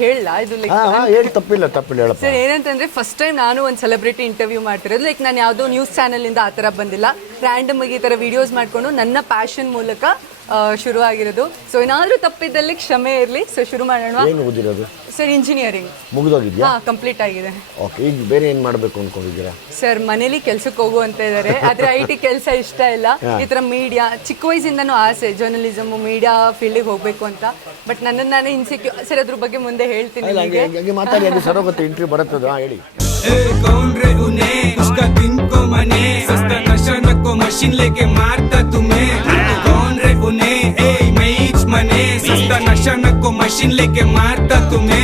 ಹೇಳಲ್ಲ ಇದು ಲೈಕ್ ಹಾಂ ಹಾಂ ಏನು ತಪ್ಪಿಲ್ಲ ತಪ್ಪಿಲ್ಲ ಹೇಳಪ್ಪ. ಸರ್ ಏನಂತಂದ್ರೆ ಫಸ್ಟ್ ಟೈಮ್ ನಾನು ಒಂದು ಸೆಲೆಬ್ರಿಟಿ ಇಂಟರ್ವ್ಯೂ ಮಾಡ್ತಿರೋದು. ಲೈಕ್ ನಾನು ಯಾವುದೋ ನ್ಯೂಸ್ ಚಾನಲಿಂದ ಆ ಥರ ಬಂದಿಲ್ಲ. ರ್ಯಾಂಡಮ್ ಆಗಿ ಈ ಥರ ವಿಡಿಯೋಸ್ ಮಾಡ್ಕೊಂಡು ನನ್ನ ಪ್ಯಾಷನ್ ಮೂಲಕ ಆ, ಶುರು ಆಗಿರೋದು ಸೊ ಏನಾದರೂ ತಪ್ಪಿದ್ದಲ್ಲಿ ಕ್ಷಮೆ ಇರಲಿ. ಸೊ ಶುರು ಮಾಡೋಣ. ಏನು ಓದಿರೋದು? ಸರ್ ಇಂಜಿನಿಯರಿಂಗ್ ಮುಗಿದೋಗಿದ್ಯಾ ಹಾಂ ಕಂಪ್ಲೀಟ್ ಆಗಿದೆ ಓಕೆ ಈಗ ಬೇರೆ ಏನು ಮಾಡಬೇಕು ಅಂದ್ಕೊಂಡಿದ್ದೀರಾ ಸರ್ ಮನೇಲಿ ಕೆಲ್ಸಕ್ಕೆ ಹೋಗು ಅಂತ ಇದ್ದಾರೆ ಆದ್ರೆ ಐ ಟಿ ಕೆಲಸ ಇಷ್ಟ ಇಲ್ಲ ಈ ತರ ಮೀಡಿಯಾ ಚಿಕ್ಕ ವಯಸ್ಸಿಂದನೂ ಆಸೆ ಜರ್ನಲಿಸಮ್ ಮೀಡಿಯಾ ಫೀಲ್ಡಿಗೆ ಹೋಗ್ಬೇಕು ಅಂತ ಬಟ್ ನನ್ನನ್ನು ನಾನು ಇನ್ಸೆಕ್ಯೂ ಸರ್ ಅದ್ರ ಬಗ್ಗೆ ಮುಂದೆ ಹೇಳ್ತೀನಿ ಇಲ್ಲ ಹಂಗೆ ನಿಮಗೆ ಹಂಗೆ ಮಾತಾಡಿ ಹಂಗೆ ಸರೋಗತ್ತೆ ಇಂಟರ್ವ್ಯೂ ಬರುತ್ತದೆ ಹಾಂ ಹೇಳಿ ए कौन रे उन्हें उसका दिन को मने सस्ता नशा न को मशीन लेके मारता तुम्हें ಮಷಿನ್ ಲೆಕ್ಕೆ ಮಾಡ್ತಾ ತುಮೆ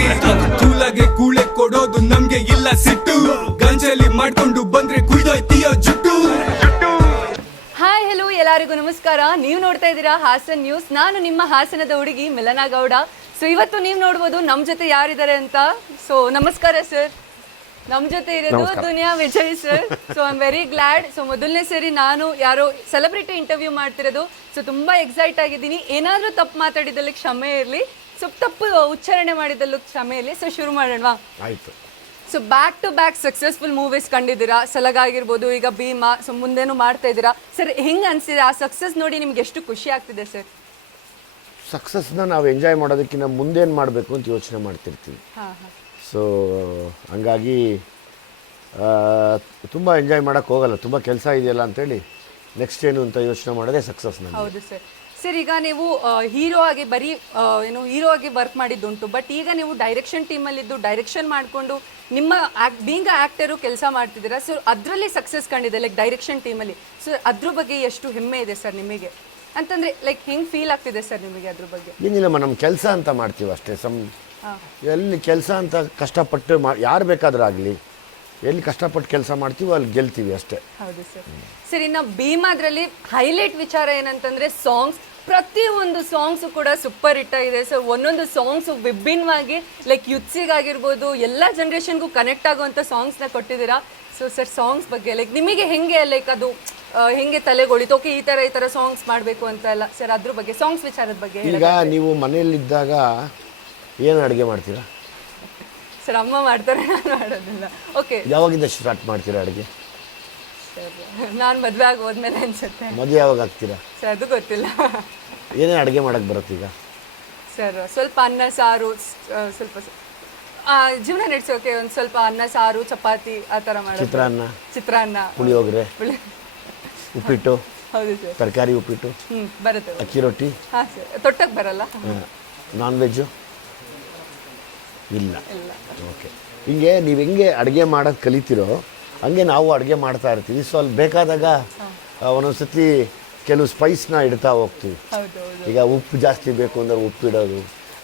ಚೂಲಾಗೆ ಕೂಳೆ ಕೊಡೋದು ನಮ್ಗೆ ಇಲ್ಲ ಸಿಟ್ಟು. ಗಂಜಲಿ ಮಾಡ್ಕೊಂಡು ಬಂದ್ರೆ ಕುಯ್ದೋಯ್ತೀಯೋ ಜುಟ್ಟು. ಹಾಯ್ ಹೆಲೋ ಎಲ್ಲರಿಗೂ ನಮಸ್ಕಾರ. ನೀವು ನೋಡ್ತಾ ಇದ್ದೀರಾ ಹಾಸನ್ ನ್ಯೂಸ್. ನಾನು ನಿಮ್ಮ ಹಾಸನದ ಹುಡುಗಿ ಮಿಲನಾ ಗೌಡ. ಸೊ ಇವತ್ತು ನೀವು ನೋಡ್ಬೋದು ನಮ್ಮ ಜೊತೆ ಯಾರಿದ್ದಾರೆ ಅಂತ. ಸೊ ನಮಸ್ಕಾರ ಸರ್ ನಮ್ಮ ಜೊತೆ ಇರೋದು Duniya Vijay sir so I am very glad so ಮೊದಲನೇ ಸರಿ ನಾನು ಯಾರೋ ಸೆಲೆಬ್ರಿಟಿ ಇಂಟರ್ವ್ಯೂ ಮಾಡ್ತಿರೋದು. ಸೊ ತುಂಬಾ ಎಕ್ಸೈಟ್ ಆಗಿದ್ದೀನಿ. ಏನಾದರೂ ತಪ್ಪು ಮಾತಾಡಿದಲ್ಲಿ ಕ್ಷಮೆ ಇರಲಿ. ತಪ್ಪು ಉಚ್ಚಾರಣೆ ಮಾಡಿದ ಲುಕ್ ಇರಲಿ ಸೊ ಶುರು ಮಾಡೋಣವಾ? ಆಯ್ತು. So back to back successful movies ಕಂಡಿದ್ದೀರಾ? Salaga ಆಗಿರ್ಬೋದು ಈಗ ಭೀಮಾ ಸೊ ಮುಂದೇನು ಮಾಡ್ತಾ ಇದ್ದೀರಾ? ಸರ್ ಹೆಂಗ್ ಅನ್ಸಿದೆ? ಆ ಸಕ್ಸಸ್ ನೋಡಿ ನಿಮ್ಗೆ ಎಷ್ಟು ಖುಷಿ ಆಗ್ತಿದೆ ಸರ್ ಸಕ್ಸಸ್ನ ನಾವು ಎಂಜಾಯ್ ಮಾಡೋದಕ್ಕಿಂತ ಮುಂದೇನು ಮಾಡಬೇಕು ಅಂತ ಯೋಚನೆ ಮಾಡ್ತಿರ್ತೀವಿ. ಹಾಂ ಹಾಂ. ಸೊ ಹಂಗಾಗಿ ತುಂಬ ಎಂಜಾಯ್ ಮಾಡೋಕ್ಕೆ ಹೋಗಲ್ಲ. ತುಂಬ ಕೆಲಸ ಇದೆಯಲ್ಲ ಅಂತೇಳಿ ನೆಕ್ಸ್ಟ್ ಏನು ಅಂತ ಯೋಚನೆ ಮಾಡೋದೇ ಸಕ್ಸಸ್ ನಾನು ಹೌದು ಸರ್ ಸರ್ ಈಗ ನೀವು ಹೀರೋ ಆಗಿ ಬರೀ ಏನು ಹೀರೋ ಆಗಿ ವರ್ಕ್ ಮಾಡಿದ್ದುಂಟು ಬಟ್ ಈಗ ನೀವು ಡೈರೆಕ್ಷನ್ ಟೀಮಲ್ಲಿದ್ದು ಡೈರೆಕ್ಷನ್ ಮಾಡಿಕೊಂಡು ನಿಮ್ಮ ಬೀಂಗ್ ಆ್ಯಕ್ಟರು ಕೆಲಸ ಮಾಡ್ತಿದ್ದೀರಾ? ಸೊ ಅದರಲ್ಲಿ ಸಕ್ಸಸ್ ಕಂಡಿದೆ ಲೈಕ್ ಡೈರೆಕ್ಷನ್ ಟೀಮಲ್ಲಿ ಸೊ ಅದ್ರ ಬಗ್ಗೆ ಎಷ್ಟು ಹೆಮ್ಮೆ ಇದೆ ಸರ್ ನಿಮಗೆ? ಅಂತಂದರೆ ಲೈಕ್ ಹೆಂಗೆ ಫೀಲ್ ಆಗ್ತಿದೆ ಸರ್ ನಿಮಗೆ ಅದ್ರ ಬಗ್ಗೆ? ಏನಿಲ್ಲಮ್ಮ ನಮ್ಮ ಕೆಲಸ ಅಂತ ಮಾಡ್ತೀವಿ ಅಷ್ಟೇ ಸಮ್ ಎಲ್ಲಿ ಕೆಲಸ ಅಂತ ಕಷ್ಟಪಟ್ಟು ಮಾ ಯಾರು ಬೇಕಾದರೂ ಆಗಲಿ. ಎಲ್ಲಿ ಕಷ್ಟಪಟ್ಟು ಕೆಲಸ ಮಾಡ್ತೀವೋ ಅಲ್ಲಿ ಗೆಲ್ತೀವಿ ಅಷ್ಟೇ. ಹೌದು ಸರ್. ಸರ್ ಇನ್ನು ಭೀಮಾದ್ರಲ್ಲಿ ಹೈಲೈಟ್ ವಿಚಾರ ಏನಂತಂದ್ರೆ ಸಾಂಗ್ಸ್. ಪ್ರತಿ ಒಂದು ಸಾಂಗ್ಸ್ ಕೂಡ ಸೂಪರ್ ಹಿಟ್ ಆಗಿದೆ. ಸರ್ ಒಂದೊಂದು ಸಾಂಗ್ಸ್ ವಿಭಿನ್ನವಾಗಿ ಲೈಕ್ ಯುತ್ಸಿಗಾಗಿರ್ಬೋದು ಎಲ್ಲ ಜನ್ರೇಷನ್ಗೂ ಕನೆಕ್ಟ್ ಆಗುವಂಥ ಸಾಂಗ್ಸ್ನ ಕೊಟ್ಟಿದ್ದೀರಾ? ಸೊ ಸರ್ ಸಾಂಗ್ಸ್ ಬಗ್ಗೆ ಲೈಕ್ ನಿಮಗೆ ಹೆಂಗೆ ಲೈಕ್ ಅದು ಹೆಂಗೆ ತಲೆಗೊಳಿತು? ಓಕೆ ಈ ಥರ ಈ ಥರ ಸಾಂಗ್ಸ್ ಮಾಡಬೇಕು ಅಂತ ಎಲ್ಲ. ಸರ್ ಅದ್ರ ಬಗ್ಗೆ ಸಾಂಗ್ಸ್ ವಿಚಾರದ ಬಗ್ಗೆ ಈಗ ನೀವು ಮನೆಯಲ್ಲಿದ್ದಾಗ ಏನು ಅಡುಗೆ ಮಾಡ್ತೀರಾ? ಸರ್ ಅಮ್ಮ ಮಾಡ್ತಾರೆ ನಾನು ಮಾಡೋದಿಲ್ಲ. ಓಕೆ ಯಾವಾಗಿಂದ ಸ್ಟಾರ್ಟ್ ಮಾಡ್ತೀರಾ ಅಡುಗೆ? ಸರ್ ನಾನು ಮದುವೆ ಆಗಿ ಹೋದ್ಮೇಲೆ ಅನ್ಸುತ್ತೆ. ಮದುವೆ ಯಾವಾಗ ಆಗ್ತೀರಾ? ಸರ್ ಅದು ಗೊತ್ತಿಲ್ಲ. ಏನೇನು ಅಡುಗೆ ಮಾಡಕ್ಕೆ ಬರುತ್ತೆ ಈಗ? ಸರ್ ಸ್ವಲ್ಪ ಅನ್ನ ಸಾರು ಸ್- ಆ, ಸ್ವಲ್ಪ ಸ- ಆ, ಜೀವನ ನಡೆಸೋಕೆ ಒಂದು ಸ್ವಲ್ಪ ಅನ್ನ ಸಾರು ಚಪಾತಿ ಆ ಥರ ಮಾಡೋದು. ಚಿತ್ರಾನ್ನ ಚಿತ್ರಾನ್ನ. ಪುಳಿಯೋಗರೆ ಪುಳಿ ಉಪ್ಪಿಟ್ಟು ಹೌದು ಸರ್. ತರಕಾರಿ ಉಪ್ಪಿಟ್ಟು ಹ್ಞೂ ಬರುತ್ತೆ ಅಕ್ಕಿ ರೊಟ್ಟಿ. ಹಾಂ ಸರ್. ತೊಟ್ಟಕ್ಕೆ ಬರಲ್ಲ? ನಾನ್ ವೆಜ್ಜು ಇಲ್ಲ. ಓಕೆ. ಹಿಂಗೆ ನೀವು ಹೆಂಗೆ ಅಡುಗೆ ಮಾಡೋದು ಕಲಿತಿರೋ ಹಂಗೆ ನಾವು ಅಡುಗೆ ಮಾಡ್ತಾ ಇರ್ತೀವಿ. ಸೊ ಅಲ್ಲಿ ಬೇಕಾದಾಗ ಆ, ಒಂದೊಂದು ಸತಿ ಕೆಲವು ಸ್ಪೈಸ್ನ ಇಡ್ತಾ ಹೋಗ್ತೀವಿ. ಈಗ ಉಪ್ಪು ಜಾಸ್ತಿ ಬೇಕು ಅಂದಾಗ ಉಪ್ಪು ಇಡೋದು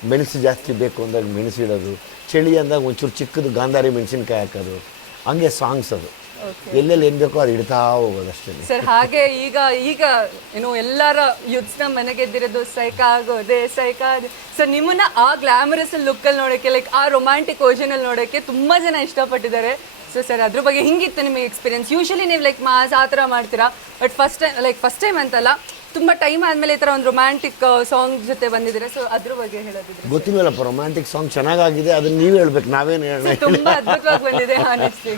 ಮೆಣಸು ಜಾಸ್ತಿ ಬೇಕು ಅಂದಾಗ ಮೆಣಸು ಇಡೋದು ಚಳಿ ಅಂದಾಗ ಒಂಚೂರು ಚಿಕ್ಕದು ಗಾಂಧಾರಿ ಮೆಣಸಿನ್ಕಾಯಿ ಹಾಕೋದು ಹಂಗೆ ಸಾಂಗ್ಸ್ ಅದು. ಎಲ್ಲೆಲ್ಲಿ ಏನು ಬೇಕೋ ಅದು ಇಡ್ತಾ ಹೋಗೋದು ಅಷ್ಟೇ. ಸರ್ ಹಾಗೆ ಈಗ ಈಗ ಏನು ಎಲ್ಲರ ಯುದ್ಧನ ಮನೆಗೆದ್ದಿರೋದು ಸೈಕ ಆಗೋದೆ ಸೈಕ ಸರ್ ನಿಮ್ಮನ್ನ ಆ ಗ್ಲಾಮರಸ್ ಲುಕ್ಕಲ್ಲಿ ನೋಡಕ್ಕೆ ಲೈಕ್ ಆ ರೊಮ್ಯಾಂಟಿಕ್ ಓಜನ್ ಅಲ್ಲಿ ನೋಡಕ್ಕೆ ತುಂಬಾ ಜನ ಇಷ್ಟಪಟ್ಟಿದ್ದಾರೆ. ಸೊ ಸರ್ ಅದ್ರ ಬಗ್ಗೆ ಹಿಂಗಿತ್ತು ನಿಮಗೆ ಎಕ್ಸ್ಪೀರಿಯನ್ಸ್ ಯೂಶಲಿ ನೀವು ಲೈಕ್ ಮಾಸ್ ಆ ಥರ ಮಾಡ್ತೀರಾ? But first time like first time ಅಂತಲ್ಲ ತುಂಬ ಟೈಮ್ ಆದಮೇಲೆ ಈ ಥರ ಒಂದು ರೊಮ್ಯಾಂಟಿಕ್ ಸಾಂಗ್ ಜೊತೆ ಬಂದಿದ್ದೀರಾ? ಸೊ ಅದ್ರ ಬಗ್ಗೆ ಹೇಳೋದಿದ್ರೆ ಗೊತ್ತಿಲ್ವಲ್ಲಪ್ಪ ರೊಮ್ಯಾಂಟಿಕ್ ಸಾಂಗ್ ಚೆನ್ನಾಗಾಗಿದೆ ಅದನ್ನ ನೀವು ಹೇಳ್ಬೇಕು ನಾವೇನು ಹೇಳೋಣ ತುಂಬ ಅದ್ಭುತವಾಗಿ ಬಂದಿದೆ ಆನೆಸ್ಟ್ಲಿ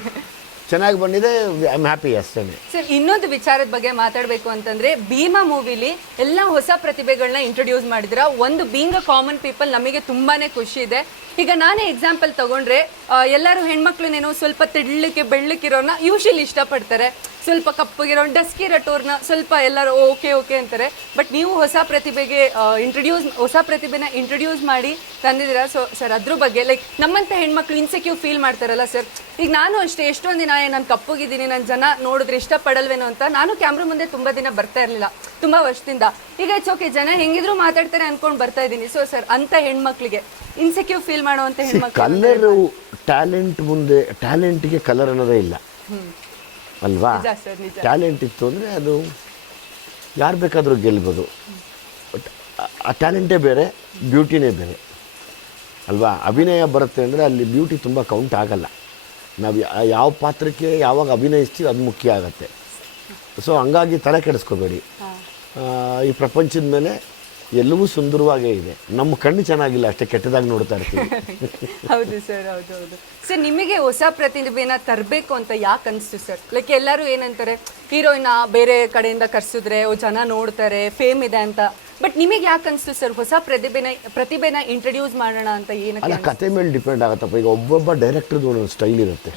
ಚೆನ್ನಾಗಿ ಬಂದಿದೆ ಐ ಆಮ್ ಹ್ಯಾಪಿ ಅಷ್ಟೇ ಸರ್ ಇನ್ನೊಂದು ವಿಚಾರದ ಬಗ್ಗೆ ಮಾತಾಡಬೇಕು ಅಂತಂದ್ರೆ ಭೀಮಾ ಮೂವಿಲಿ ಎಲ್ಲ ಹೊಸ ಪ್ರತಿಭೆಗಳನ್ನ ಇಂಟ್ರೊಡ್ಯೂಸ್ ಮಾಡಿದ್ರ ಒಂದು ಬೀಂಗ್ ಅ ಕಾಮನ್ ಪೀಪಲ್ ನಮಗೆ ತುಂಬಾನೇ ಖುಷಿ ಇದೆ. ಈಗ ನಾನೇ ಎಕ್ಸಾಂಪಲ್ ತಗೊಂಡ್ರೆ ಆ, ಎಲ್ಲರೂ ಹೆಣ್ಮಕ್ಳನ್ನೇನೋ ಸ್ವಲ್ಪ ತೆಳ್ಳಕ್ಕೆ ಬೆಳ್ಳಕ್ಕಿರೋರ್ನ ಯೂಶಲಿ ಇಷ್ಟಪಡ್ತಾರೆ. ಸ್ವಲ್ಪ ಕಪ್ಪಗಿರೋ ಡಸ್ಕಿ ರಟೋರ್ನ ಸ್ವಲ್ಪ ಎಲ್ಲರೂ ಓಕೆ ಓಕೆ ಅಂತಾರೆ. ಬಟ್ ನೀವು ಹೊಸ ಪ್ರತಿಭೆಗೆ ಇಂಟ್ರೊಡ್ಯೂಸ್ ಹೊಸ ಪ್ರತಿಭೆನ ಇಂಟ್ರೊಡ್ಯೂಸ್ ಮಾಡಿ ತಂದಿದ್ದೀರಾ? ಸೊ ಸರ್ ಅದ್ರ ಬಗ್ಗೆ ಲೈಕ್ ನಮ್ಮಂಥ ಹೆಣ್ಮಕ್ಳು ಇನ್ಸೆಕ್ಯೂ ಫೀಲ್ ಮಾಡ್ತಾರಲ್ಲ ಸರ್ ಈಗ ನಾನು ಅಷ್ಟೇ ಎಷ್ಟೊಂದು ದಿನ ನಾನು ಕಪ್ಪಗಿದ್ದೀನಿ ನನ್ನ ಜನ ನೋಡಿದ್ರೆ ಇಷ್ಟಪಡಲ್ವೇನೋ ಅಂತ ನಾನು ಕ್ಯಾಮ್ರಾ ಮುಂದೆ ತುಂಬ ದಿನ ಬರ್ತಾ ಇರಲಿಲ್ಲ. ತುಂಬ ವರ್ಷದಿಂದ. ಈಗ ಇಟ್ಸ್ ಓಕೆ ಜನ ಹೆಂಗಿದ್ರು ಮಾತಾಡ್ತಾರೆ ಅನ್ಕೊಂಡು ಬರ್ತಾ ಇದ್ದೀನಿ. ಸೊ ಸರ್ ಅಂತ ಹೆಣ್ಮಕ್ಳಿಗೆ ಇನ್ಸೆಕ್ಯೂ ಫೀಲ್ ಮಾಡುವಂಥ ಹೆಣ್ಮಕ್ಳು ಕಲರು ಟ್ಯಾಲೆಂಟ್ ಮುಂದೆ ಟ್ಯಾಲೆಂಟ್ಗೆ ಕಲರ್ ಅನ್ನೋದೇ ಇಲ್ಲ. ಅಲ್ವಾ? ಟ್ಯಾಲೆಂಟ್ ಇತ್ತು ಅಂದರೆ ಅದು ಯಾರು ಬೇಕಾದರೂ ಗೆಲ್ಬೋದು. ಬಟ್ ಆ ಟ್ಯಾಲೆಂಟೇ ಬೇರೆ ಬ್ಯೂಟಿನೇ ಬೇರೆ. ಅಲ್ವಾ? ಅಭಿನಯ ಬರುತ್ತೆ ಅಂದರೆ ಅಲ್ಲಿ ಬ್ಯೂಟಿ ತುಂಬ ಕೌಂಟ್ ಆಗಲ್ಲ. ನಾವು ಯಾವ ಪಾತ್ರಕ್ಕೆ ಯಾವಾಗ ಅಭಿನಯಿಸ್ತೀವಿ ಅದು ಮುಖ್ಯ ಆಗುತ್ತೆ. ಸೊ ಹಂಗಾಗಿ ತಲೆ ಕೆಡಿಸ್ಕೋಬೇಡಿ. ಈ ಪ್ರಪಂಚದ ಮೇಲೆ ಎಲ್ಲವೂ ಸುಂದರವಾಗೇ ಇದೆ. ನಮ್ಮ ಕಣ್ಣು ಚೆನ್ನಾಗಿಲ್ಲ ಅಷ್ಟೇ ಕೆಟ್ಟದಾಗಿ ನೋಡ್ತಾ ಇರ್ತೀವಿ. ಹೌದು ಸರ್ ಹೌದು ಹೌದು. ಸರ್ ನಿಮಗೆ ಹೊಸ ಪ್ರತಿಭೆನ ತರಬೇಕು ಅಂತ ಯಾಕೆ ಅನಿಸ್ತು ಸರ್? ಲೈಕ್ ಎಲ್ಲರೂ ಏನಂತಾರೆ ಹೀರೋಯಿನ ಬೇರೆ ಕಡೆಯಿಂದ ಕರೆಸಿದ್ರೆ ಓ ಜನ ನೋಡ್ತಾರೆ ಫೇಮ್ ಇದೆ ಅಂತ. ಬಟ್ ನಿಮಗೆ ಯಾಕೆ ಅನಿಸ್ತು ಸರ್ ಹೊಸ ಪ್ರತಿಭೆನ ಪ್ರತಿಭೆನ ಇಂಟ್ರಡ್ಯೂಸ್ ಮಾಡೋಣ ಅಂತ ಏನಕ್ಕೆ ಅಲ್ಲ ಕತೆ ಮೇಲೆ ಡಿಪೆಂಡ್ ಆಗುತ್ತಪ್ಪ. ಈಗ ಒಬ್ಬೊಬ್ಬ ಡೈರೆಕ್ಟರ್ದು ಒಂದೊಂದು ಸ್ಟೈಲ್ ಇರುತ್ತೆ.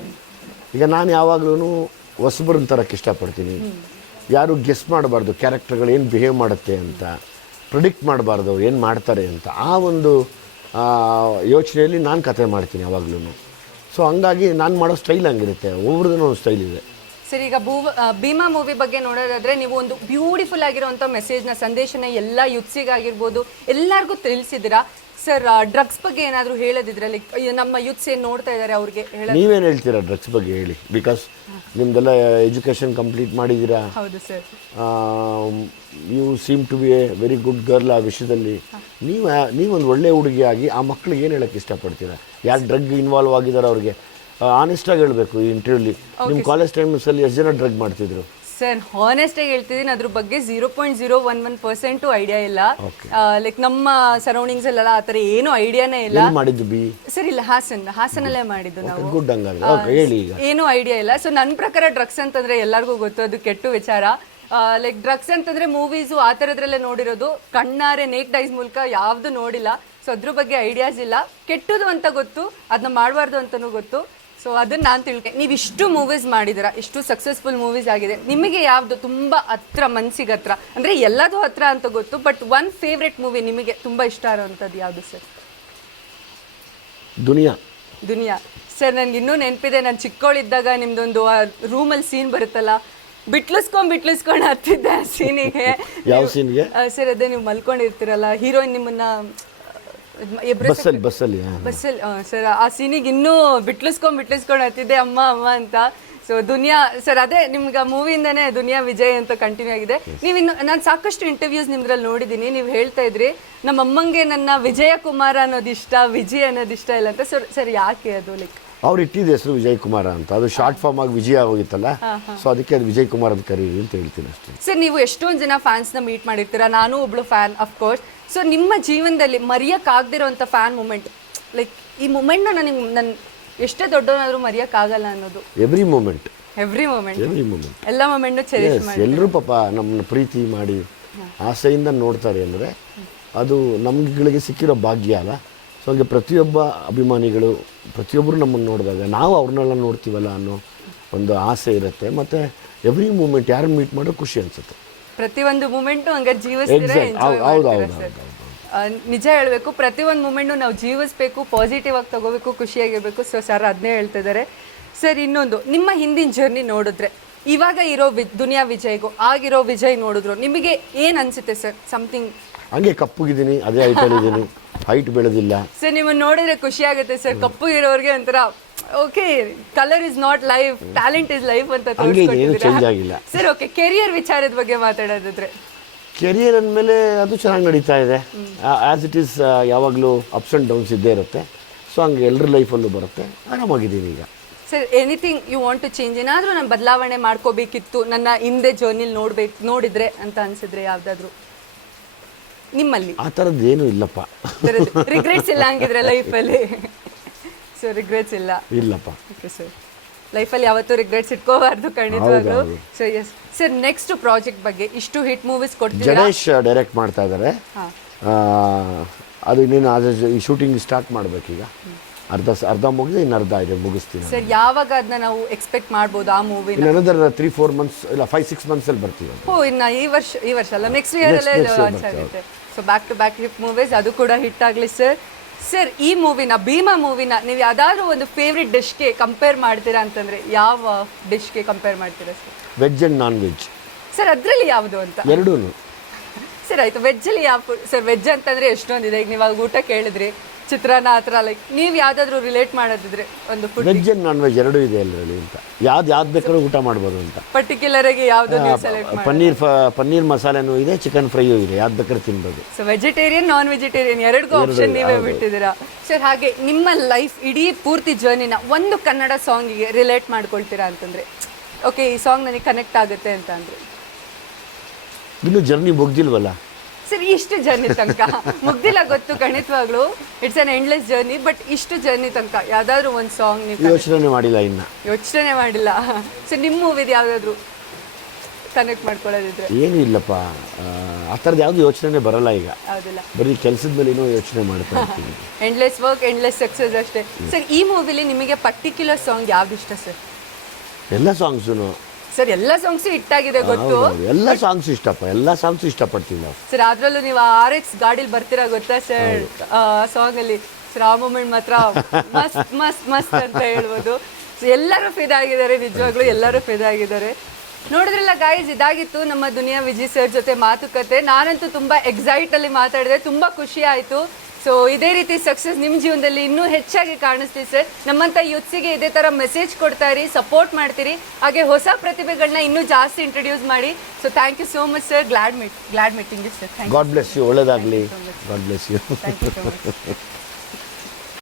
ಈಗ ನಾನು ಯಾವಾಗಲೂ ಹೊಸಬ್ರನ್ನ ತರಕ್ಕೆ ಇಷ್ಟಪಡ್ತೀನಿ. ಯಾರು ಗೆಸ್ ಮಾಡಬಾರ್ದು ಕ್ಯಾರೆಕ್ಟರ್ಗಳು ಏನು ಬಿಹೇವ್ ಮಾಡುತ್ತೆ ಅಂತ. ಪ್ರಿಡಿಕ್ಟ್ ಮಾಡಬಾರ್ದು, ಏನು ಮಾಡ್ತಾರೆ ಅಂತ. ಆ ಒಂದು ಯೋಚನೆಯಲ್ಲಿ ನಾನು ಕತೆ ಮಾಡ್ತೀನಿ ಯಾವಾಗಲೂ ಸೊ ಹಂಗಾಗಿ ನಾನು ಮಾಡೋ ಸ್ಟೈಲ್ ಹಂಗಿರುತ್ತೆ. ಒಬ್ರದ್ದು ಒಂದು ಸ್ಟೈಲ್ ಇದೆ. ಸರಿ, ಈಗ ಭೂ ಭೀಮಾ ಮೂವಿ ಬಗ್ಗೆ ನೋಡೋದಾದರೆ ನೀವು ಒಂದು ಬ್ಯೂಟಿಫುಲ್ ಆಗಿರುವಂಥ ಮೆಸೇಜ್ನ ಸಂದೇಶನ ಎಲ್ಲ ಯುತ್ಸಿಗಾಗಿರ್ಬೋದು ಎಲ್ಲರಿಗೂ ತಿಳಿಸಿದ್ದೀರಾ ಸರ್ ಡ್ರಗ್ಸ್ ಬಗ್ಗೆ ಏನಾದರೂ ಹೇಳದಿದ್ರೆ ಲೈಕ್ ನಮ್ಮ ಯೂತ್ಸ್ ಏನು ನೋಡ್ತಾ ಇದ್ದಾರೆ ಅವ್ರಿಗೆ ಹೇಳೋದು? ನೀವೇನು ಹೇಳ್ತೀರಾ ಡ್ರಗ್ಸ್ ಬಗ್ಗೆ ಹೇಳಿ? ಬಿಕಾಸ್ ನಿಮ್ದೆಲ್ಲ ಎಜುಕೇಷನ್ ಕಂಪ್ಲೀಟ್ ಮಾಡಿದ್ದೀರಾ ಹೌದು sir. You seem to be a very good girl ಆ ವಿಷಯದಲ್ಲಿ. ನೀವು ನೀವೊಂದು ಒಳ್ಳೆ ಹುಡುಗಿಯಾಗಿ ಆ ಮಕ್ಳಿಗೆ ಏನು ಹೇಳಕ್ಕೆ ಇಷ್ಟಪಡ್ತೀರಾ? ಯಾರು ಡ್ರಗ್ ಇನ್ವಾಲ್ವ್ ಆಗಿದ್ದಾರೆ ಅವ್ರಿಗೆ? ಆನೆಸ್ಟಾಗಿ ಹೇಳಬೇಕು ಈ ಇಂಟರ್ವ್ಯೂಲಿ ನಿಮ್ಮ ಕಾಲೇಜ್ ಟೈಮ್ಸಲ್ಲಿ ಎಷ್ಟು ಜನ ಡ್ರಗ್ ಮಾಡ್ತಿದ್ರು? ಸರ್ ಹಾನೆಸ್ಟಾಗಿ ಹೇಳ್ತಿದ್ದೀನಿ ಅದ್ರ ಬಗ್ಗೆ zero point zero one one percent idea ಇಲ್ಲ. ಲೈಕ್ ನಮ್ಮ ಸರೌಂಡಿಂಗ್ಸ್ ಅಲ್ಲೆಲ್ಲ ಆ ಏನು ಏನೂ ಐಡಿಯಾನೇ ಇಲ್ಲ. ಮಾಡಿದ್ದು ಬಿ ಸರ್ ಇಲ್ಲ ಹಾಸನ್ ಹಾಸನಲ್ಲೇ ಮಾಡಿದ್ದು ನಾವು. ಗುಡ್ ಹೇಳಿ ಏನೂ ಐಡಿಯಾ ಇಲ್ಲ. ಸೊ ನನ್ನ ಪ್ರಕಾರ ಡ್ರಗ್ಸ್ ಅಂತಂದ್ರೆ ಎಲ್ಲರಿಗೂ ಗೊತ್ತು ಅದು ಕೆಟ್ಟು ವಿಚಾರ. ಲೈಕ್ ಡ್ರಗ್ಸ್ ಅಂತಂದ್ರೆ ಮೂವೀಸು ಆ ಥರದ್ರಲ್ಲೇ ನೋಡಿರೋದು. ಕಣ್ಣಾರೆ ನೇಕ್ ಡೈಸ್ ಮೂಲಕ ಯಾವುದು ನೋಡಿಲ್ಲ. ಸೊ ಅದ್ರ ಬಗ್ಗೆ ಐಡಿಯಾಸ್ ಇಲ್ಲ. ಕೆಟ್ಟದು ಅಂತ ಗೊತ್ತು ಅದನ್ನ ಮಾಡಬಾರ್ದು ಅಂತಲೂ ಗೊತ್ತು. ಸೊ ಅದನ್ನ ನಾನು ತಿಳ್ಕೆ ನೀವು ಇಷ್ಟು ಮೂವೀಸ್ ಮಾಡಿದ್ದೀರಾ ಇಷ್ಟು ಸಕ್ಸಸ್ಫುಲ್ ಮೂವೀಸ್ ಆಗಿದೆ ನಿಮಗೆ ಯಾವುದು ತುಂಬ ಹತ್ರ ಮನ್ಸಿಗೆ ಹತ್ರ? ಅಂದರೆ ಎಲ್ಲದೂ ಹತ್ರ ಅಂತ ಗೊತ್ತು ಬಟ್ ಒನ್ ಫೇವ್ರೆಟ್ ಮೂವಿ ನಿಮಗೆ ತುಂಬ ಇಷ್ಟ ಇರೋವಂಥದ್ದು ಯಾವುದು ಸರ್? ದುನಿಯಾ. ದುನಿಯಾ. ಸರ್ ನನ್ಗೆ ಇನ್ನೂ ನೆನಪಿದೆ ನಾನು ಚಿಕ್ಕವಳಿದ್ದಾಗ ನಿಮ್ಮದೊಂದು ರೂಮಲ್ಲಿ ಸೀನ್ ಬರುತ್ತಲ್ಲ ಬಿಟ್ಲಿಸ್ಕೊಂಡ್ ಬಿಟ್ಲಿಸ್ಕೊಂಡು ಹತ್ತಿದ್ದೆ ಆ ಸೀನಿಗೆ ಯಾವ ಸೀನ್ಗೆ ಸರ್ ಅದೇ ನೀವು ಮಲ್ಕೊಂಡಿರ್ತೀರಲ್ಲ ಹೀರೋಯಿನ್ ನಿಮ್ಮನ್ನ ಬಸ್ಸಲ್ಲಿ ಬಸ್ಸಲ್ಲಿ ಬಸ್ಸಲ್ಲಿ ಸರ್ ಆ ಸೀನಿಗೆ ಇನ್ನೂ ಬಿಟ್ಲಿಸ್ಕೊಂಡ್ ಬಿಟ್ಲಿಸ್ಕೊಂಡು ಹತ್ತಿದ್ದೆ ಅಮ್ಮ ಅಮ್ಮ ಅಂತ. ಸೊ ದುನಿಯಾ ಸರ್ ಅದೇ ನಿಮ್ಗೆ ಮೂವಿಯಿಂದನೇ ದುನಿಯಾ ವಿಜಯ್ ಅಂತ ಕಂಟಿನ್ಯೂ ಆಗಿದೆ. ನೀವು ಇನ್ನು ನಾನು ಸಾಕಷ್ಟು ಇಂಟರ್ವ್ಯೂಸ್ ನಿಮ್ದ್ರಲ್ಲಿ ನೋಡಿದ್ದೀನಿ. ನೀವು ಹೇಳ್ತಾ ಇದ್ರಿ ನಮ್ಮ ಅಮ್ಮಂಗೆ ನನ್ನ ವಿಜಯ ಕುಮಾರ ಅನ್ನೋದು ಇಷ್ಟ ವಿಜಯ್ ಅನ್ನೋದು ಇಷ್ಟ ಇಲ್ಲ ಅಂತ. ಸರ್ ಸರ್ ಯಾಕೆ ಅದು ಲೈಕ್ ಅವ್ರು ಇಟ್ಟಿದ್ದ ಹೆಸರು ವಿಜಯ್ ಕುಮಾರ ಅಂತ. ಅದು ಶಾರ್ಟ್ ಫಾರ್ಮ್ ಆಗಿ ವಿಜಯ ಹೋಗಿತ್ತಲ್ಲ? ಸೊ ಅದಕ್ಕೆ ಅದು ವಿಜಯ್ ಕುಮಾರ್ ಅಂತ ಕರೀರಿ ಅಂತ ಹೇಳ್ತೀನಿ ಅಷ್ಟೇ. ಸರ್ ನೀವು ಎಷ್ಟೊಂದು ಜನ ಫ್ಯಾನ್ಸ್ನ ಮೀಟ್ ಮಾಡಿರ್ತೀರಾ? ನಾನು ಒಬ್ಳು ಫ್ಯಾನ್ ಕೋರ್ಸ್ ಸೊ ನಿಮ್ಮ ಜೀವನದಲ್ಲಿ ಮರೆಯೋಕ್ಕಾಗದಿರೋಂಥ ಫ್ಯಾನ್ ಮೂಮೆಂಟ್ ಲೈಕ್ ಈ ಮೂಮೆಂಟ್ನ ನನಗೆ ನನ್ನ ಎಷ್ಟೇ ದೊಡ್ಡವನಾದರೂ ಮರೆಯೋಕ್ಕಾಗಲ್ಲ ಅನ್ನೋದು. Every moment every moment every moment ಎಲ್ಲ ಮೂಮೆಂಟ್ನು ಮಾಡಿ ಎಲ್ಲರೂ ಪಾಪ ನಮ್ಮನ್ನ ಪ್ರೀತಿ ಮಾಡಿ ಆಸೆಯಿಂದ ನೋಡ್ತಾರೆ ಅಂದರೆ ಅದು ನಮ್ಗಳಿಗೆ ಸಿಕ್ಕಿರೋ ಭಾಗ್ಯ ಅಲ್ಲ? ಸೊ ಹಾಗೆ ಪ್ರತಿಯೊಬ್ಬ ಅಭಿಮಾನಿಗಳು ಪ್ರತಿಯೊಬ್ಬರು ನಮ್ಮನ್ನು ನೋಡಿದಾಗ ನಾವು ಅವ್ರನ್ನೆಲ್ಲ ನೋಡ್ತೀವಲ್ಲ ಅನ್ನೋ ಒಂದು ಆಸೆ ಇರುತ್ತೆ. ಮತ್ತು ಎವ್ರಿ ಮೂಮೆಂಟ್ ಯಾರನ್ನು ಮೀಟ್ ಮಾಡೋ ಖುಷಿ ಅನಿಸುತ್ತೆ. ಪ್ರತಿಯೊಂದು ಮೂಮೆಂಟು ಹಂಗೆ ಜೀವಿಸಿದ್ರೆ Exact. ಎಂಜಾಯ್ ಹೌದು, ಮಾಡ್ತೀರಾ ಹೌದು, ನಿಜ ಹೇಳಬೇಕು ಪ್ರತಿಯೊಂದು ಮೂಮೆಂಟು ನಾವು ಜೀವಿಸ್ಬೇಕು ಪಾಸಿಟಿವ್ ಆಗಿ ತಗೋಬೇಕು ಖುಷಿಯಾಗಿರ್ಬೇಕು. ಸೊ ಸರ್ ಅದನ್ನೇ ಹೇಳ್ತಿದ್ದಾರೆ ಸರ್ ಇನ್ನೊಂದು ನಿಮ್ಮ ಹಿಂದಿನ ಜರ್ನಿ ನೋಡಿದ್ರೆ ಇವಾಗ ಇರೋ ವಿ ದುನಿಯಾ ವಿಜಯ್ಗೂ ಆಗಿರೋ ವಿಜಯ್ ನೋಡಿದ್ರು ನಿಮಗೆ ಏನು ಅನಿಸುತ್ತೆ ಸರ್? ಸಮಥಿಂಗ್ ಹಂಗೆ ಕಪ್ಪುಗಿದ್ದೀನಿ ಅದೇ ಹೈಟಲ್ಲಿದ್ದೀನಿ ಹೈಟ್ ಬೆಳೆದಿಲ್ಲ. ಸರ್ ನಿಮ್ಮನ್ನು ನೋಡಿದ್ರೆ ಖುಷಿ ಆಗುತ್ತೆ ಸರ್. ಕಪ್ಪು ಇರೋರಿಗೆ ಒಂಥರ okay colour is not life talent is life ಅಂತ ಹಂಗೆ ಇದೆ, ಏನು change ಆಗಿಲ್ಲ. ಸರ್ ಓಕೆ ಕೆರಿಯರ್ ವಿಚಾರದ ಬಗ್ಗೆ ಮಾತಾಡೋದಿದ್ರೆ. ಕೆರಿಯರ್ ಅಂದಮೇಲೆ ಅದು ಚೆನ್ನಾಗಿ ನಡೀತಾ ಇದೆ. ಆ್ಯಸ್ ಇಟ್ ಈಸ್ ಯಾವಾಗಲೂ ಅಪ್ಸ್ ಆ್ಯಂಡ್ ಡೌನ್ಸ್ ಇದ್ದೇ ಇರುತ್ತೆ. ಸೊ ಹಂಗೆ ಎಲ್ಲರ ಲೈಫಲ್ಲೂ ಬರುತ್ತೆ. ಆರಾಮಾಗಿದ್ದೀನಿ ಈಗ. Sir anything you want to change ಏನಾದರೂ ನಾನು ಬದಲಾವಣೆ ಮಾಡ್ಕೋಬೇಕಿತ್ತು ನನ್ನ ಹಿಂದೆ ಜರ್ನಿಲಿ ನೋಡ್ಬೇಕು ನೋಡಿದ್ರೆ ಅಂತ ಅನ್ಸಿದ್ರೆ ಯಾವ್ದಾದ್ರು? ನಿಮ್ಮಲ್ಲಿ? ಆ ಥರದ್ದು ಏನೂ ಇಲ್ಲಪ್ಪ. ರಿಗ್ರೆಟ್ಸ್ ಇಲ್ಲ ಹಂಗಿದ್ರೆ ಲೈಫಲ್ಲಿ ಸೊ ರಿಗ್ರೆಟ್ಸ್ ಇಲ್ಲ. ಇಲ್ಲಪ್ಪ. ಓಕೆ ಸರ್ ಲೈಫಲ್ಲಿ ಯಾವತ್ತೂ ರಿಗ್ರೆಟ್ಸ್ ಇಟ್ಕೋಬಾರ್ದು ಖಂಡಿತವಾಗ್ಲು. So yes sir next project ಬಗ್ಗೆ ಇಷ್ಟು ಹಿಟ್ ಮೂವೀಸ್ ಕೊಡ್ತೀರಾ? ಜಡೇಶ್ ಡೈರೆಕ್ಟ್ ಮಾಡ್ತಾ ಇದ್ದಾರೆ ಅದು ಇನ್ನೇನು ಆದಷ್ಟು ಈ ಶೂಟಿಂಗ್ ಸ್ಟಾರ್ಟ್ ಮಾಡಬೇಕೀಗ ಅರ್ಧ ಅರ್ಧ ಮುಗಿದು ಇನ್ನು ಅರ್ಧ ಇದೆ ಮುಗಿಸ್ತೀನಿ ಸರ್ ಯಾವಾಗ ಅದನ್ನ ನಾವು ಎಕ್ಸ್ಪೆಕ್ಟ್ ಮಾಡ್ಬೋದು ಆ ಮೂವಿ ಇನ್ನು ಅನದರ್ ತ್ರೀ ಫೋರ್ ಮಂತ್ಸ್ ಇಲ್ಲ ಫೈವ್ ಸಿಕ್ಸ್ ಮಂತ್ಸಲ್ಲಿ ಬರ್ತೀವಿ. ಓ ಇನ್ನು ಈ ವರ್ಷ ಈ ವರ್ಷ ಅಲ್ಲ ನೆಕ್ಸ್ಟ್ ಇಯರ್ ಅಲ್ಲೇ ಲಾಂಚ್ ಆಗುತ್ತೆ. So back to back hit movies ಅದು ಕೂಡ ಹಿಟ್ ಆಗಲಿ ಸರ್ ಸರ್ ಈ ಮೂವಿನ ಭೀಮಾ ಮೂವಿನ ನೀವು ಯಾವ್ದಾದ್ರು ಒಂದು ಫೇವ್ರೆಟ್ ಡಿಶ್ಗೆ ಕಂಪೇರ್ ಮಾಡ್ತೀರಾ ಅಂತಂದ್ರೆ ಯಾವ ಡಿಶ್ಗೆ ಕಂಪೇರ್ ಮಾಡ್ತೀರಾ sir veg and non veg sir ಅದರಲ್ಲಿ ಯಾವುದು ಅಂತ? ಎರಡೂ ಸರ್ ಆಯ್ತು ವೆಜ್ಜಲ್ಲಿ ಯಾವ ಫುಡ್ ಸರ್ ವೆಜ್ ಅಂತಂದ್ರೆ ಎಷ್ಟೊಂದಿದೆ? ಈಗ ನೀವು ಊಟ ಕೇಳಿದ್ರಿ. ಚಿತ್ರಾನ್ನ ಆ ಥರ ಲೈಕ್ ನೀವು ಯಾವುದಾದ್ರೂ ರಿಲೇಟ್ ಮಾಡೋದಿದ್ರೆ ಒಂದು food veg and non veg ಎರಡೂ ಇದೆ ಅಲ್ಲಿ ಅಂತ. ಯಾವ್ದು ಯಾವ್ದು ಬೇಕಾದ್ರೂ ಊಟ ಮಾಡ್ಬೋದು ಅಂತ. ಪರ್ಟಿಕ್ಯುಲರ್ ಆಗಿ ಯಾವುದು ನೀವು ಸೆಲೆಕ್ಟ್ ಮಾಡಿ ಪನ್ನೀರ್ ಫ ಪನ್ನೀರ್ ಮಸಾಲೆನೂ ಇದೆ ಚಿಕನ್ ಫ್ರೈಯೂ ಇದೆ ಯಾವ್ದು ಬೇಕಾದ್ರೆ ತಿನ್ಬೋದು. ಸೊ ವೆಜಿಟೇರಿಯನ್ ನಾನ್ ವೆಜಿಟೇರಿಯನ್ ಎರಡಿಗೂ ಆಪ್ಷನ್ ನೀವೇ ಬಿಟ್ಟಿದ್ದೀರಾ? ಸರ್ ಹಾಗೆ ನಿಮ್ಮ ಲೈಫ್ ಇಡೀ ಪೂರ್ತಿ ಜರ್ನಿನ ಒಂದು ಕನ್ನಡ ಸಾಂಗಿಗೆ ರಿಲೇಟ್ ಮಾಡ್ಕೊಳ್ತೀರಾ ಅಂತಂದ್ರೆ? ಓಕೆ ಈ ಸಾಂಗ್ ನನಗೆ ಕನೆಕ್ಟ್ ಆಗುತ್ತೆ ಅಂತ ಅಂದ್ರೆ. ಇನ್ನೂ ಜರ್ನಿ ಮುಗ್ದಿಲ್ವಲ್ಲ? ಸರ್ ಇಷ್ಟು ಜರ್ನಿ ತನಕ. ಮುಗ್ದಿಲ್ಲ ಗೊತ್ತು ಖಂಡಿತವಾಗ್ಲು. It's an endless journey but ಇಷ್ಟು ಜರ್ನಿ ತನಕ. ಯಾವ್ದಾದ್ರು ಒಂದು ಸಾಂಗ್ ನೀವು ಯೋಚನೆ ಮಾಡಿಲ್ಲ ಇನ್ನ. ಯೋಚನೆ ಮಾಡಿಲ್ಲ. ಸೊ ನಿಮ್ಮ ಮೂವಿದು ಯಾವ್ದಾದ್ರು ಕನೆಕ್ಟ್ ಮಾಡ್ಕೊಳ್ಳೋದಿದ್ರೆ? ಏನು ಇಲ್ಲಪ್ಪ. ಆ, ಥರದ್ದು ಯಾವುದು ಯೋಚನೆ ಬರಲ್ಲ ಈಗ. ಹೌದಿಲ್ಲ. ಬರೀ ಕೆಲಸದ ಮೇಲೆ ಏನೋ ಯೋಚನೆ ಮಾಡ್ತಾ ಎಂಡ್ಲೆಸ್ ವರ್ಕ್ ಎಂಡ್ಲೆಸ್ ಸಕ್ಸಸ್ ಅಷ್ಟೇ. ಸರ್ ಈ ಮೂವಿಲಿ ನಿಮಗೆ ಪರ್ಟಿಕ್ಯುಲರ್ ಸಾಂಗ್ ಯಾವ್ದು ಇಷ್ಟ ಸರ್ ಎಲ್ಲ ಸಾಂಗ್ಸು ಸರ್ ಎಲ್ಲ ಸಾಂಗ್ಸು ಆಗಿದೆ ಗೊತ್ತು. ಎಲ್ಲ ಸಾಂಗ್ಸ್ ಇಷ್ಟಪ್ಪ ಎಲ್ಲ ಸಾಂಗ್ಸ್ ಇಷ್ಟಪಡ್ತೀವಿ ನಾವು. ಸರ್ ಅದ್ರಲ್ಲೂ ನೀವು ಆರ್ ಎಕ್ಸ್ ಗಾಡಿಲಿ ಬರ್ತೀರಾ ಗೊತ್ತಾ ಸರ್? ಸಾಂಗ್ ಅಲ್ಲಿ ಸರ್ ಆ ಮೂಮೆಂಟ್ ಮಾತ್ರ ಮಸ್ತ್ ಮಸ್ತ್ ಮಸ್ತ್ ಅಂತ ಹೇಳ್ಬೋದು. So, ಎಲ್ಲರೂ ಫಿದಾಗಿದ್ದಾರೆ ನಿಜವಾಗ್ಲೂ ಎಲ್ಲರೂ ಫಿದಾಗಿದ್ದಾರೆ ನೋಡಿದ್ರಲ್ಲ ಗಾಯ್ಸ್ ಇದಾಗಿತ್ತು ನಮ್ಮ ದುನಿಯಾ ವಿಜಯ್ ಸರ್ ಜೊತೆ ಮಾತುಕತೆ. ನಾನಂತೂ ತುಂಬಾ ಎಕ್ಸೈಟ್ ಅಲ್ಲಿ ಮಾತಾಡಿದೆ ತುಂಬಾ ಖುಷಿ ಆಯ್ತು. ಸೊ ಇದೇ ರೀತಿ ಸಕ್ಸಸ್ ನಿಮ್ಮ ಜೀವನದಲ್ಲಿ ಇನ್ನೂ ಹೆಚ್ಚಾಗಿ ಕಾಣಿಸ್ತೀವಿ ಸರ್ ನಮ್ಮಂತ ಯುತ್ಸಿಗೆ ಇದೇ ತರ ಮೆಸೇಜ್ ಕೊಡ್ತಾ ಇರಿ ಸಪೋರ್ಟ್ ಮಾಡ್ತೀರಿ. ಹಾಗೆ ಹೊಸ ಪ್ರತಿಭೆಗಳನ್ನ ಇನ್ನೂ ಜಾಸ್ತಿ ಇಂಟ್ರೊಡ್ಯೂಸ್ ಮಾಡಿ. So thank you so much sir glad meet glad meeting sir God bless you ಒಳ್ಳೇದಾಗಲಿ. God bless you